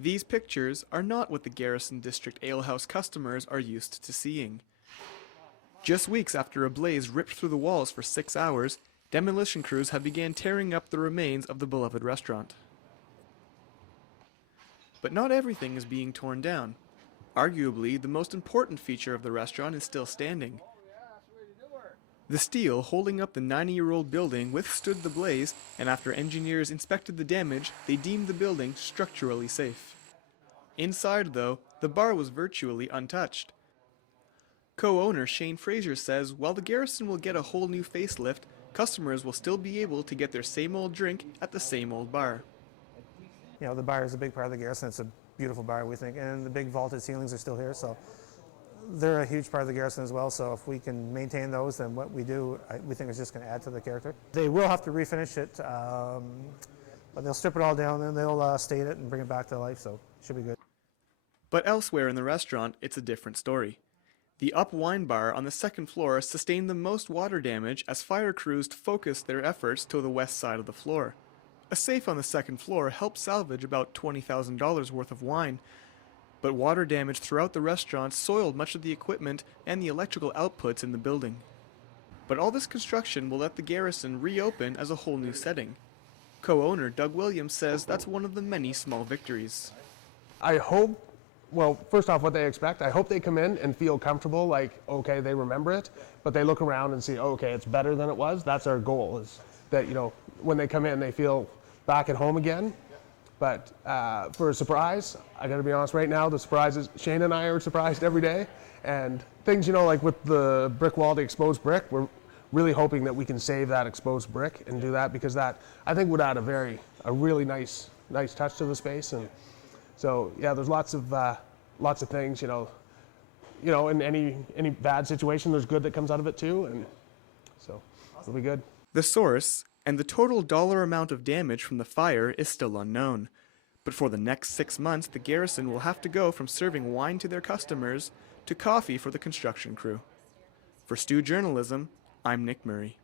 These pictures are not what the Garrison District Ale House customers are used to seeing. Just weeks after a blaze ripped through the walls for 6 hours, demolition crews have begun tearing up the remains of the beloved restaurant. But not everything is being torn down. Arguably, the most important feature of the restaurant is still standing. The steel holding up the 90-year-old building withstood the blaze, and after engineers inspected the damage, they deemed the building structurally safe. Inside, though, the bar was virtually untouched. Co-owner Shane Fraser says while the Garrison will get a whole new facelift, customers will still be able to get their same old drink at the same old bar. You know, the bar is a big part of the Garrison. It's a beautiful bar, we think, and the big vaulted ceilings are still here, so they're a huge part of the Garrison as well. So if we can maintain those, then what we do, we think is just going to add to the character. They will have to refinish it, but they'll strip it all down, and they'll state it and bring it back to life, so it should be good. But elsewhere in the restaurant, it's a different story. The Up Wine Bar on the second floor sustained the most water damage as fire crews focused their efforts to the west side of the floor. A safe on the second floor helped salvage about $20,000 worth of wine, but water damage throughout the restaurant soiled much of the equipment and the electrical outputs in the building. But all this construction will let the Garrison reopen as a whole new setting. Co-owner Doug Williams says that's one of the many small victories. I hope, well, first off, what they expect, I hope they come in and feel comfortable, like, okay, they remember it, but they look around and see, okay, it's better than it was. That's our goal, is that, you know, when they come in, they feel back at home again. But for a surprise, I gotta be honest, right now, the surprise is Shane and I are surprised every day. And things, you know, like with the brick wall, the exposed brick, we're really hoping that we can save that exposed brick and do that, because that, I think, would add a really nice touch to the space. And so, yeah, there's lots of things, you know, in any bad situation, there's good that comes out of it too, and so it'll be good. The source and the total dollar amount of damage from the fire is still unknown. But for the next 6 months, the Garrison will have to go from serving wine to their customers to coffee for the construction crew. For Stu Journalism, I'm Nick Murray.